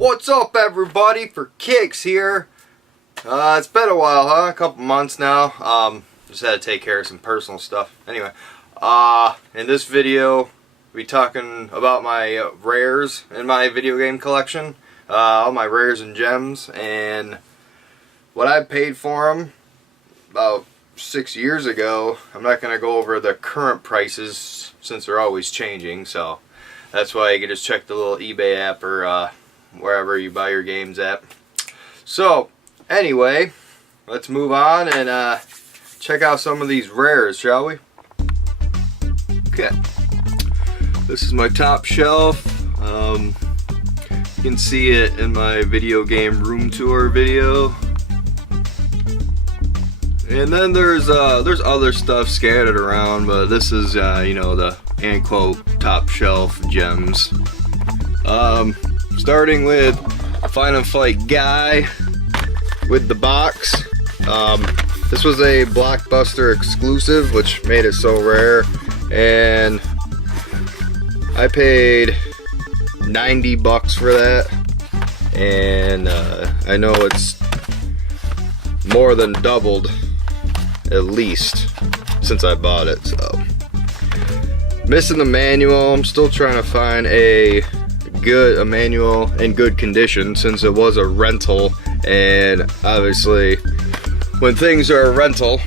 What's up, everybody? For Kicks here. It's been a while, huh? A couple months now. Just had to take care of some personal stuff. Anyway, in this video, we'll be talking about my rares in my video game collection. All my rares and gems, and what I paid for them about 6 years ago. I'm not going to go over the current prices since they're always changing, so that's why you can just check the little eBay app or wherever you buy your games at. So anyway, let's move on and check out some of these rares, shall we? Okay, this is my top shelf. You can see it in my video game room tour video. And then there's other stuff scattered around, but this is you know, the end quote top shelf gems. Starting with Final Fight Guy with the box. This was a Blockbuster exclusive, which made it so rare, and I paid 90 bucks for that, and I know it's more than doubled at least since I bought it. So missing the manual. I'm still trying to find a manual in good condition, since it was a rental, and obviously when things are a rental,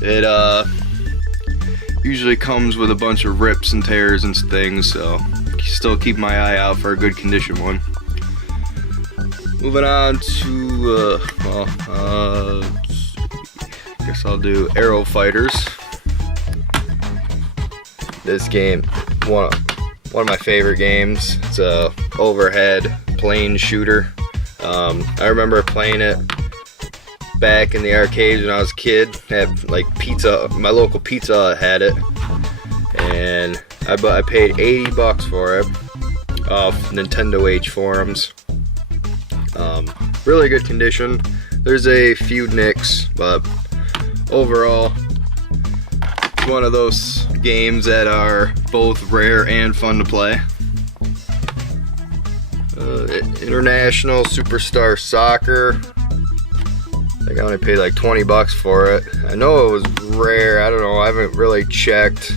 it usually comes with a bunch of rips and tears and things, so still keep my eye out for a good condition one. Moving on to I guess I'll do Aero Fighters. This game, one of my favorite games. It's a overhead plane shooter. I remember playing it back in the arcades when I was a kid. Had like pizza, my local Pizza Hut had it, and I paid 80 bucks for it off Nintendo Age forums. Really good condition. There's a few nicks, but overall, one of those games that are both rare and fun to play. International Superstar Soccer. I think I only paid like 20 bucks for it. I know it was rare. I don't know. I haven't really checked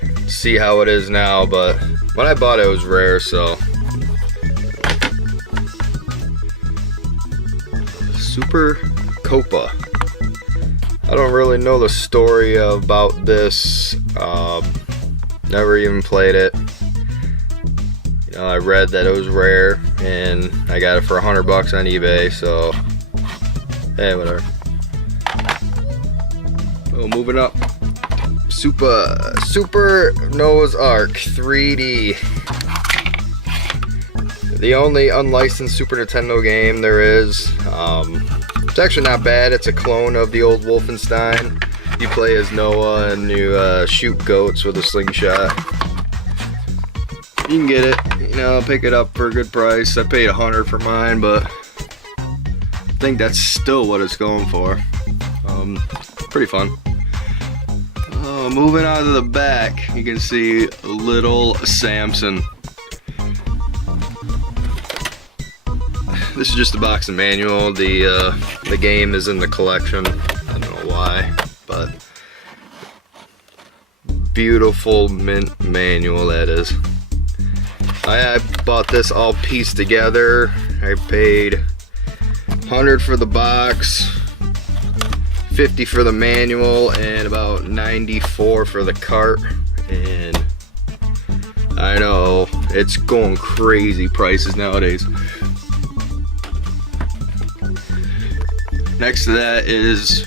to see how it is now, but when I bought it, it was rare. So Super Copa. I don't really know the story about this. Never even played it. You know, I read that it was rare, and I got it for 100 bucks on eBay. So, hey, whatever. Oh, moving up. Super Noah's Ark 3D. The only unlicensed Super Nintendo game there is. It's actually not bad. It's a clone of the old Wolfenstein. You play as Noah and you shoot goats with a slingshot. You can get it, you know, pick it up for a good price. I paid 100 for mine, but I think that's still what it's going for. Pretty fun. Moving on to the back, you can see little Samson. This is just a box and manual. The game is in the collection. I don't know why, but beautiful mint manual that is. I bought this all pieced together. I paid 100 for the box, 50 for the manual, and about 94 for the cart. And I know it's going crazy prices nowadays. Next to that is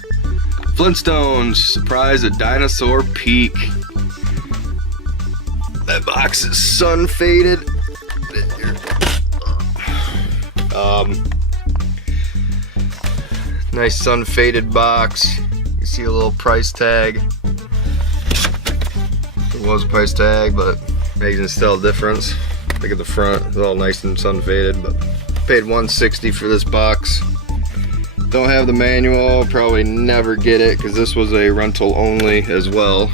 Flintstones Surprise at Dinosaur Peak. That box is sun faded. Nice sun faded box. You see a little price tag. It was a price tag, but you can tell the difference. Look at the front, it's all nice and sun faded. But paid $160 for this box. Don't have the manual, probably never get it because this was a rental only as well.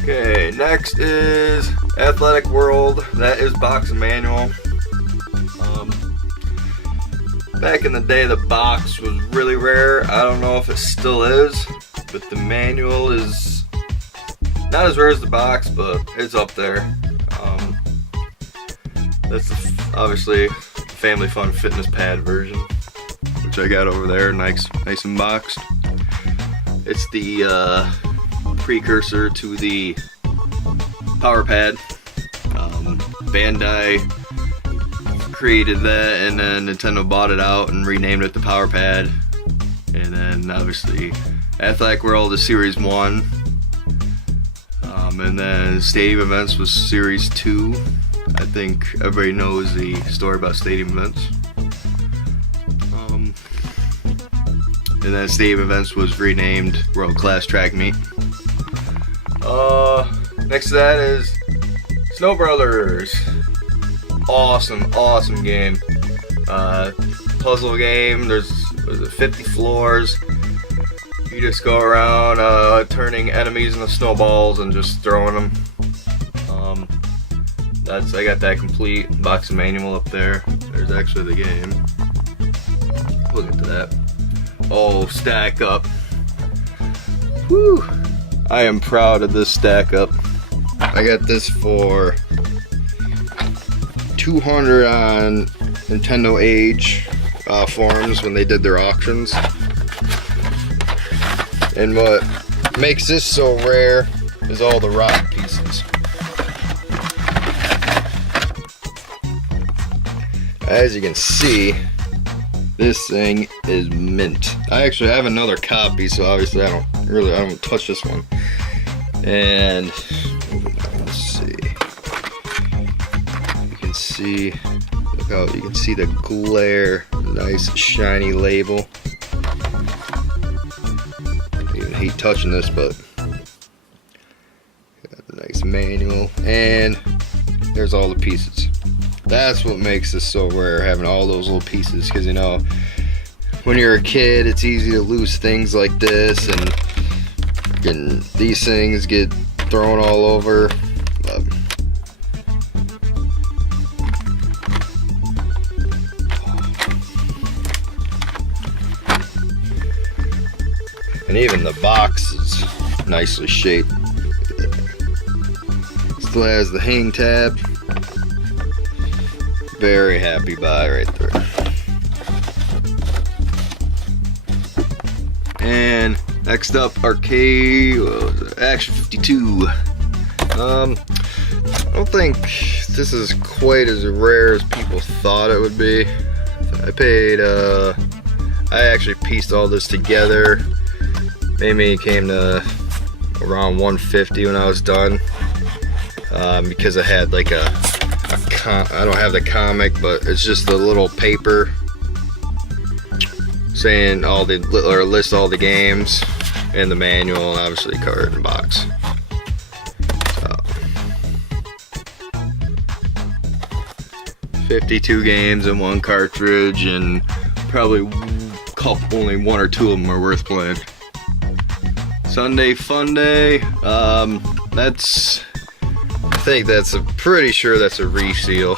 Okay, next is Athletic World. That is box and manual. Back in the day, the box was really rare. I don't know if it still is, but the manual is not as rare as the box, but it's up there. That's obviously Family Fun Fitness Pad version, which I got over there, nice and boxed. It's the precursor to the Power Pad. Bandai created that, and then Nintendo bought it out and renamed it the Power Pad. And then obviously Athletic World is Series 1. And then Stadium Events was Series 2. I think everybody knows the story about Stadium Events. And then Stadium Events was renamed World Class Track Meet. Next to that is Snow Brothers. Awesome game. Puzzle game. There's 50 floors. You just go around turning enemies into snowballs and just throwing them. I got that complete. Box and manual up there. There's actually the game. We'll get to that. Oh, stack up. Whew. I am proud of this stack up. I got this for $200 on Nintendo Age forums when they did their auctions. And what makes this so rare is all the rock pieces. As you can see, this thing is mint. I actually have another copy, so obviously I don't touch this one. And let's see. Look how you can see the glare. Nice shiny label. I even hate touching this, but got a nice manual, and there's all the pieces. That's what makes this so rare, having all those little pieces, because you know, when you're a kid, it's easy to lose things like this, and these things get thrown all over. And even the box is nicely shaped. Still has the hang tab. Very happy buy right there. And next up, arcade Action 52. I don't think this is quite as rare as people thought it would be. I actually pieced all this together. Maybe it came to around $150 when I was done, because I had like I don't have the comic, but it's just a little paper saying list all the games, and the manual, and obviously card and box. So, 52 games in one cartridge, and probably only one or two of them are worth playing. Sunday Fun Day. Pretty sure that's a reseal.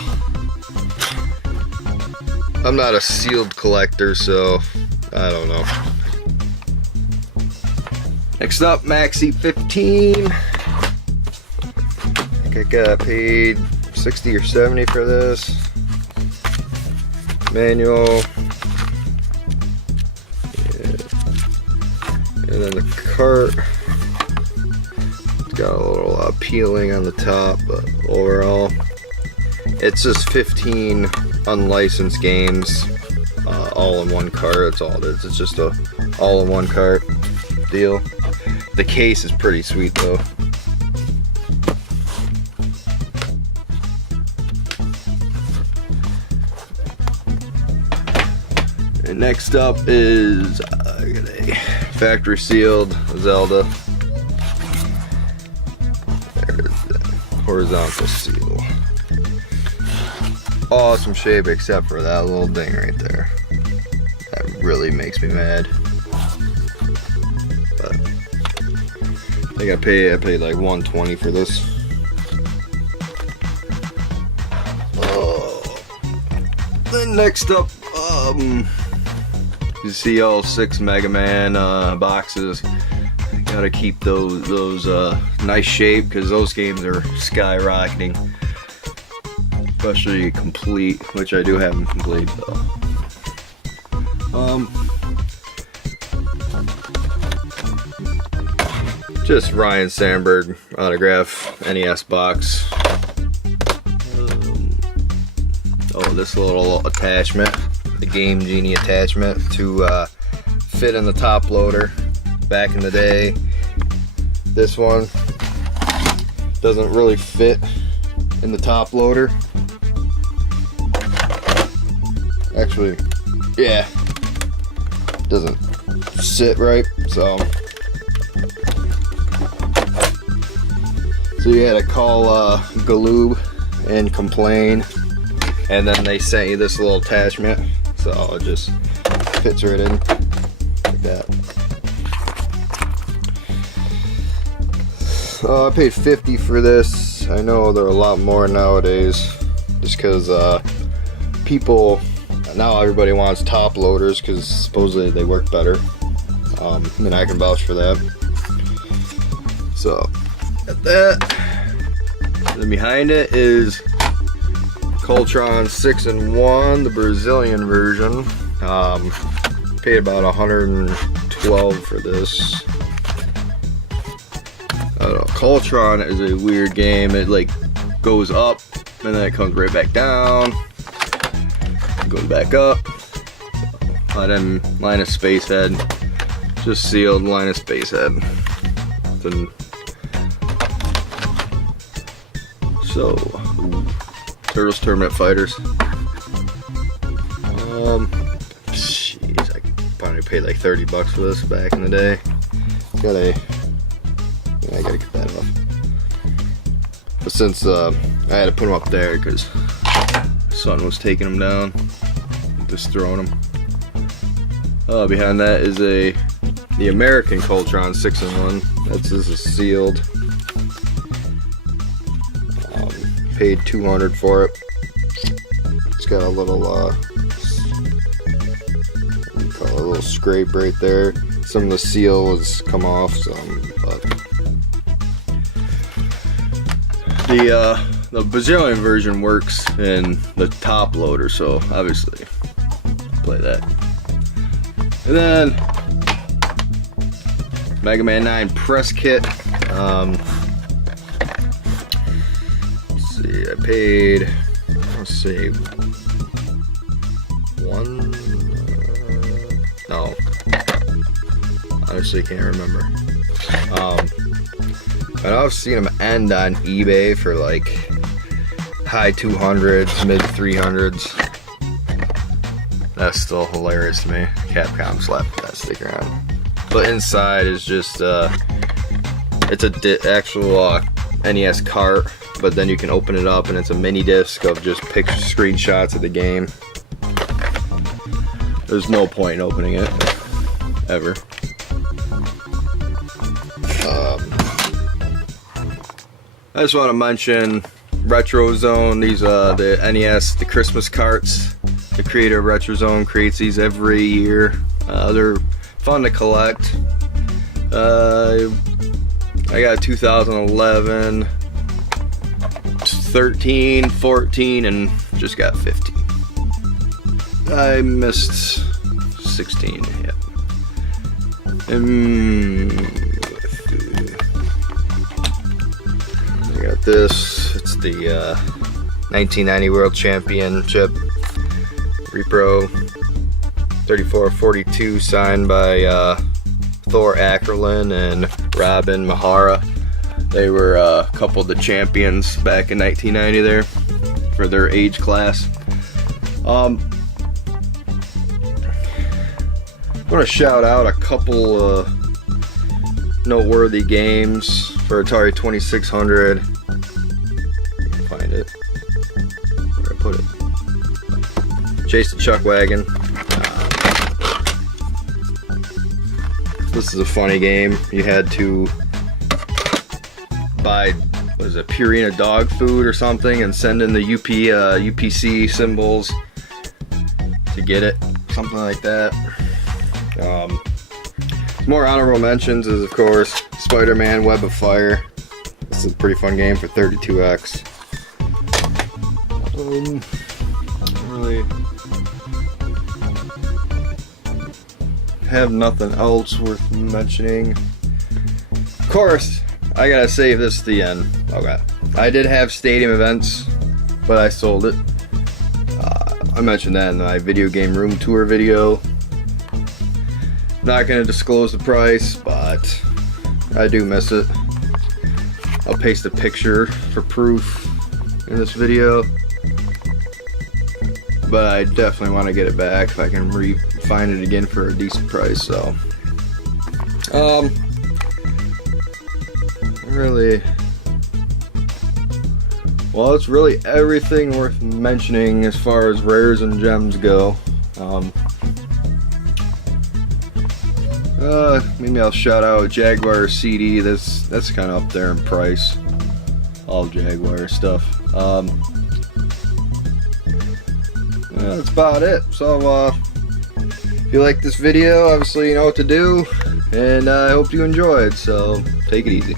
I'm not a sealed collector, so I don't know. Next up, Maxi 15. I think I got paid 60 or 70 for this. Manual. And then the cart. It's got a little peeling on the top, but overall, it's just 15 unlicensed games, all in one cart. That's all it is. It's just a all-in-one cart deal. The case is pretty sweet though. And next up is I got a factory sealed Zelda. There's the horizontal seal. Awesome shape, except for that little ding right there. That really makes me mad. But I think I paid like $120 for this. Then next up, CL6 Megaman boxes. Gotta keep those nice shape because those games are skyrocketing. Especially complete, which I do have them complete though. Just Ryan Sandberg autograph NES box. Oh, this little attachment, the Game Genie attachment to fit in the top loader. Back in the day, this one doesn't really fit in the top loader. Actually, yeah, doesn't sit right, so you had to call Galoob and complain, and then they sent you this little attachment, so it just fits right in like that. I paid $50 for this. I know they're a lot more nowadays, just because people now, everybody wants top loaders because supposedly they work better. And I can vouch for that. So, got that. Then behind it is Cultron 6-in-1, the Brazilian version. Paid about $112 for this. I don't know. Cultron is a weird game. It like goes up and then it comes right back down. Goes back up. Then Linus Spacehead. Just sealed Linus Spacehead. Then so Turtles Tournament Fighters. Jeez, I probably paid like $30 for this back in the day. I gotta get that off. But since I had to put them up there because son was taking them down, just throwing them. Behind that is the American Cultron 6-in-1. This is sealed. Paid $200 for it. It's got a little a little scrape right there. Some of the seal has come off. But the Brazilian version works in the top loader, so obviously play that. And then Mega Man 9 press kit. Let's see, I paid, let's see, no, honestly can't remember. And I've seen them end on eBay for like high 200s, mid 300s. That's still hilarious to me. Capcom slapped that sticker on. But inside is just it's a actual NES cart, but then you can open it up and it's a mini disc of just screenshots of the game. There's no point in opening it ever. I just want to mention Retro Zone. These are the NES, the Christmas carts. The creator of Retro Zone creates these every year. They're fun to collect. I got 2011, 13, 14, and just got 15. I missed 16. Yeah. I got this. It's the 1990 World Championship Repro 3442, signed by Thor Ackerlin and Robin Mahara. They were a couple of the champions back in 1990 there for their age class. I want to shout out a couple noteworthy games for Atari 2600. Find it. Where I put it? Chase the Chuck Wagon. This is a funny game. You had to buy, what is it, Purina dog food or something, and send in the UPC symbols to get it. something like that. More honorable mentions is, of course, Spider-Man Web of Fire. This is a pretty fun game for 32X. Really have nothing else worth mentioning. Of course, I gotta save this to the end. Okay, I did have stadium events, but I sold it. I mentioned that in my video game room tour video. Not gonna disclose the price, but I do miss it. I'll paste a picture for proof in this video. But I definitely want to get it back if I can find it again for a decent price. So, really, well, it's really everything worth mentioning as far as rares and gems go. Maybe I'll shout out Jaguar CD. That's kind of up there in price. All Jaguar stuff. That's about it. So if you like this video, obviously you know what to do, and I hope you enjoyed. So take it easy.